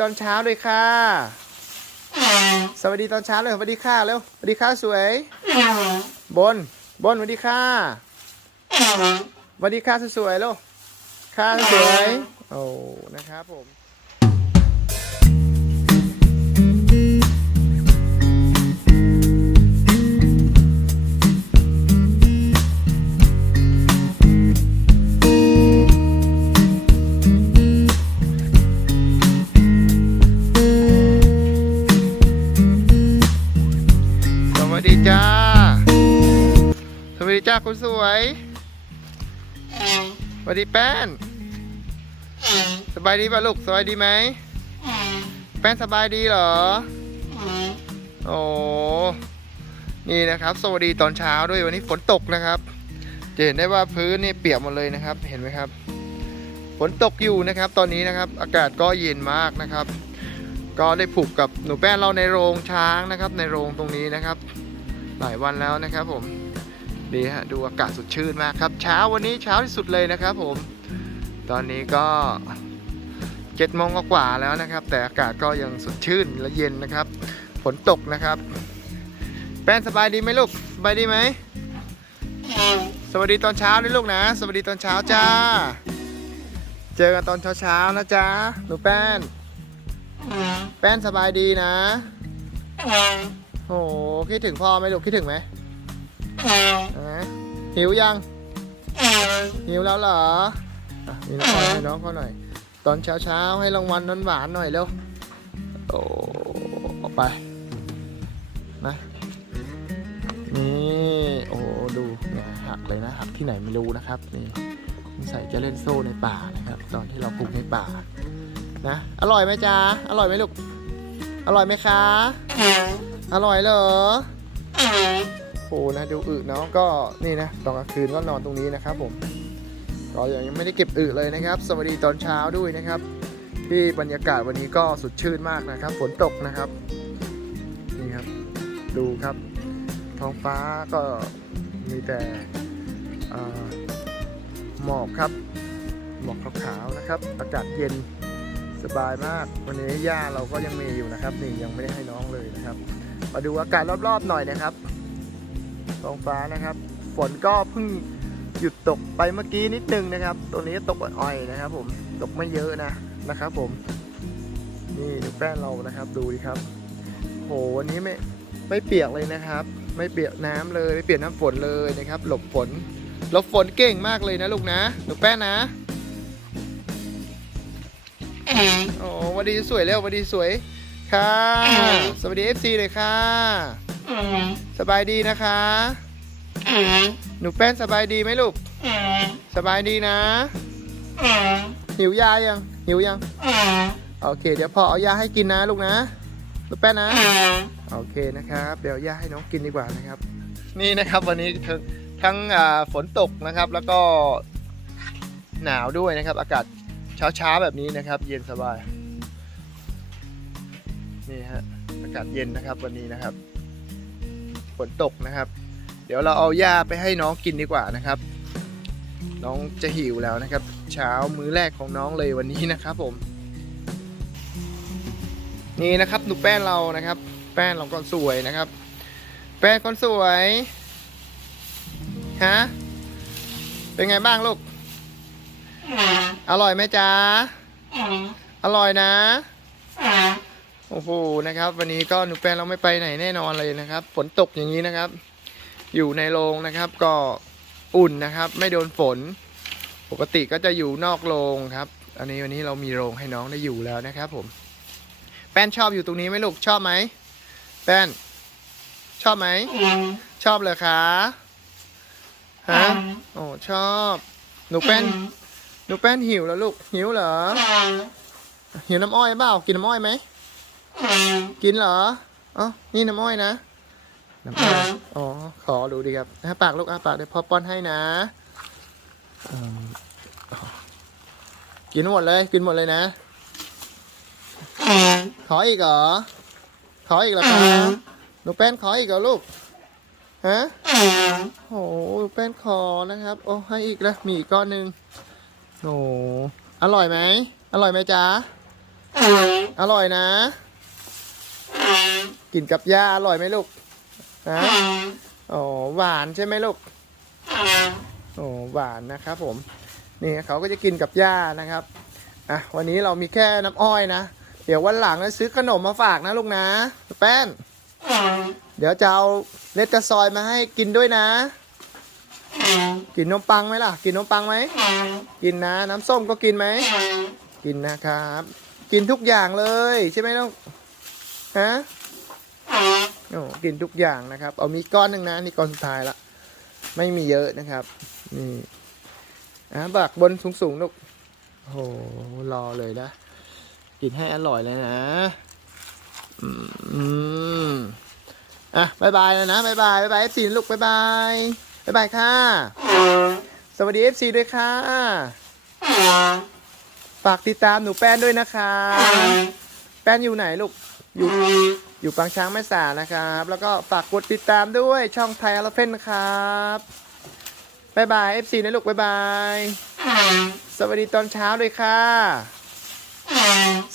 ตอนเช้าเลยค่ะ สวัสดีตอนเช้าเลยสวัสดีค่ะเร็วสวัสดีค่ะสวย บน บนสวัสดีค่ะสวัสดีค่ะสวยๆเร็วค่ะสวย โอ้ นะครับผม คุณสวยสวัสดีแป้น สบายดีป่ะลูกสบายดีไหม แป้นสบายดีเหรอ โอ้ นี่นะครับ สวัสดีตอนเช้าด้วยวันนี้ฝนตกนะครับ จะเห็นได้ว่าพื้นนี่เปียกหมดเลยนะครับ เห็นไหมครับ ฝนตกอยู่นะครับ ตอนนี้นะครับ อากาศก็เย็นมากนะครับ ก็ได้ผูกกับหนูแป้นเราในโรงช้างนะครับ ในโรงตรงนี้นะครับ หลายวันแล้วนะครับผม ดีฮะดูอากาศสดชื่นมากครับ เช้าวันนี้เช้าที่สุดเลยนะครับผม ตอนนี้ก็เจ็ดโมงกว่าแล้วนะครับ แต่อากาศก็ยังสดชื่นและเย็นนะครับฝนตกนะครับ แป้นสบายดีไหมลูกสบายดีไหมสวัสดีตอนเช้าด้วยลูกนะ สวัสดีตอนเช้าจ้า เจอกันตอนเช้าๆนะจ๊ะหนูแป้น แป้นสบายดีนะโอ้โหคิดถึงพ่อไหมลูกคิดถึงไหม หิวยัง หิวแล้วเหรออะมีน้องอ้อยให้น้องเขาหน่อย ตอนเช้าเช้าๆให้รางวัลนหวานหน่อยเร็วโอ้ออกไปนะนี่โอ้ดูนะหักเลยนะหักที่ไหนไม่รู้นะครับนี่ใส่จะเล่นโซ่ในป่านะครับ ตอนที่เราปลูกในป่านะอร่อยไหมจ๊ะอร่อยไหมลูกอร่อยไหมคะ อร่อยเหรอ โอ้นะดูอึเนาะก็นี่นะตอนกลางคืนก็นอนตรงนี้นะครับผมก็ยังไม่ได้เก็บอึเลยนะครับ สวัสดีตอนเช้าด้วยนะครับ ที่บรรยากาศวันนี้ก็สดชื่นมากนะครับ ฝนตกนะครับนี่ครับ ดูครับ ท้องฟ้าก็มีแต่หมอกครับ หมอกขาวๆนะครับ อากาศเย็นสบายมาก วันนี้หญ้าเราก็ยังมีอยู่นะครับ นี่ยังไม่ได้ให้น้องเลยนะครับ มาดูอากาศรอบๆหน่อยนะครับ ท้องฟ้านะครับ ฝนก็เพิ่งหยุดตกไปเมื่อกี้นิดนึงนะครับ ตัวนี้ตกอ่อยๆนะครับ ผมตกไม่เยอะนะนะครับ ผม นี่ดูแป้นเรานะครับดูดิครับโหวันนี้ไม่ไม่เปียกเลยนะครับ ไม่เปียกน้ำเลยไม่เปียกน้ำฝนเลยนะครับ หลบฝนหลบฝนเก่งมากเลยนะลูกนะหนูแป้นนะโอ้วันดีสวยเร็ววันดีสวยค่ะ สวัสดี FC เลยค่ะ สบายดีนะคะ หนูแป้นสบายดีไหมลูก สบายดีนะ หิวยายัง หิวยัง โอเค เดี๋ยวพ่อเอายาให้กินนะลูกนะ หนูแป้นนะ โอเคนะครับ เดี๋ยวยาให้น้องกินดีกว่านะครับ นี่นะครับวันนี้ทั้งทั้งอ่าฝนตกนะครับ แล้วก็หนาวด้วยนะครับ อากาศเช้าๆแบบนี้นะครับ เย็นสบาย นี่ฮะ อากาศเย็นนะครับวันนี้นะครับ ฝนตกนะครับ เดี๋ยวเราเอาหญ้าไปให้น้องกินดีกว่านะครับ น้องจะหิวแล้วนะครับ เช้ามื้อแรกของน้องเลยวันนี้นะครับผม นี่นะครับหนูแป้นเรานะครับ แป้นเราก็สวยนะครับ แป้นคนสวยฮะเป็นไงบ้างลูก อร่อยไหมจ๊ะอร่อยนะ โอ้โหนะครับ วันนี้ก็หนูแป้นเราไม่ไปไหนแน่นอนเลยนะครับ ฝนตกอย่างนี้นะครับ อยู่ในโรงนะครับก็อุ่นนะครับ ไม่โดนฝน ปกติก็จะอยู่นอกโรงครับ อันนี้วันนี้เรามีโรงให้น้องได้อยู่แล้วนะครับ ผม แป้นชอบอยู่ตรงนี้ไหมลูกชอบไหมแป้น ชอบไหมชอบเลยคะฮะโอ้ชอบ หนูแป้นหนูแป้นหิวแล้วลูกหิวเหรอหิวน้ำอ้อยเปล่ากินน้ำอ้อยไหม กินเหรออ๋อนี่น้ำอ้อยนะน้ำอ้อยอ๋อขอดูดีครับอ้าปากลูกอ้าปากเดี๋ยวพ่อป้อนให้นะกินหมดเลย กินหมดเลยนะขออีกเหรอขออีกเหรอคะหนูแป้นขออีกเหรอลูกฮะโอ้โหหนูแป้นขอนะครับ โอ้ให้อีกแล้วมีอีกก้อนหนึ่งโอ้อร่อยไหมอร่อยไหมจ๊ะอร่อยนะ กินกับย่าอร่อยไหมลูกนะโอ้หวานใช่ไหมลูกโอ้หวานนะครับผม นี่เขาก็จะกินกับย่านะครับ อะวันนี้เรามีแค่น้ำอ้อยนะ เดี๋ยววันหลังนะซื้อขนมมาฝากนะลูกนะ แป้น เดี๋ยวจะเอาเลตเตอร์ซอยมาให้กินด้วยนะ กินนมปังไหมล่ะ กินนมปังไหม กินนะ น้ำส้มก็กินไหม กินนะครับ กินทุกอย่างเลยใช่ไหมลูก ฮะโอ้กินทุกอย่างนะครับ เอามีก้อนหนึ่งนะนี่ก้อนสุดท้ายละไม่มีเยอะนะครับนี่อะบักบนสูงๆลูกโอ้โหรอเลยนะ กินให้อร่อยเลยนะอืมอะบายบายแล้วนะบายบายบายบายเอฟซีลูกบายบายบายบายค่ะ สวัสดีเอฟซีด้วยค่ะฝากติดตามหนูแป้นด้วยนะคะ แป้นอยู่ไหนลูก อยู่อยู่ปางช้างแม่สานะครับ แล้วก็ฝากกดติดตามด้วยช่องไทยอาราเฟนนะครับบายบายเอฟซีนะลูกบายบาย สวัสดีตอนเช้าเลยค่ะ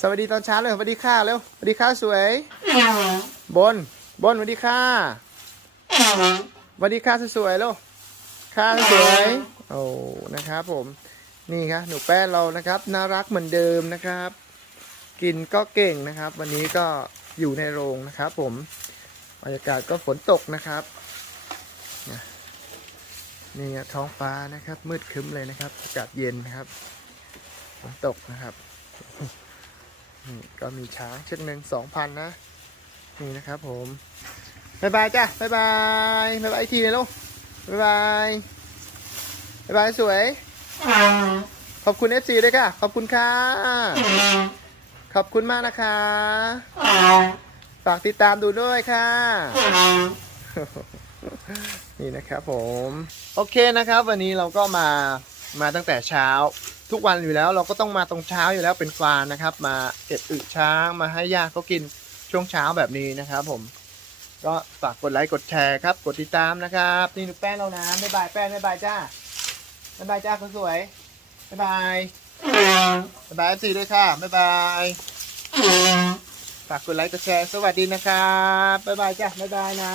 สวัสดีตอนเช้าเลยสวัสดีค่ะเร็วสวัสดีค่ะสวย บน บนสวัสดีค่ะสวัสดีค่ะสวยๆเร็วค่ะสวยโอ้นะครับผมนี่ครับหนูแป้นเรานะครับ น่ารักเหมือนเดิมนะครับ กินก็เก่งนะครับ วันนี้ก็อยู่ในโรงนะครับ ผมบรรยากาศก็ฝนตกนะครับนี่ท้องฟ้านะครับ มืดครึ้มเลยนะครับ อากาศเย็นนะครับฝนตกนะครับนี่ก็มีช้างเชือกหนึ่งสองพันนะ นี่นะครับ ผมบายบายจ้ะบายบายบายบายอีกทีเลยลูกบายบายบายบายสวย ขอบคุณ FC ด้วยค่ะ ขอบคุณค่ะ ขอบคุณมากนะคะ ฝากติดตามดูด้วยค่ะ นี่นะครับผม โอเคนะครับ วันนี้เราก็มามาตั้งแต่เช้า ทุกวันอยู่แล้วเราก็ต้องมาตรงเช้าอยู่แล้วเป็นฟานนะครับ มาเก็บอึช้างมาให้ยาเขากินช่วงเช้าแบบนี้นะครับผมก็ฝากกดไลค์กดแชร์ครับ กดติดตามนะครับ นี่หนูแป้งเรานะบ๊ายบายแป้งบ๊ายบายจ้าบ๊ายบายจ้าคนสวยบ๊ายบาย บ๊ายบายสีด้วยค่ะ บ๊ายบาย ฝากกดไลค์กดแชร์ สวัสดีนะครับ บ๊ายบายจ้ะ บ๊ายบายนะ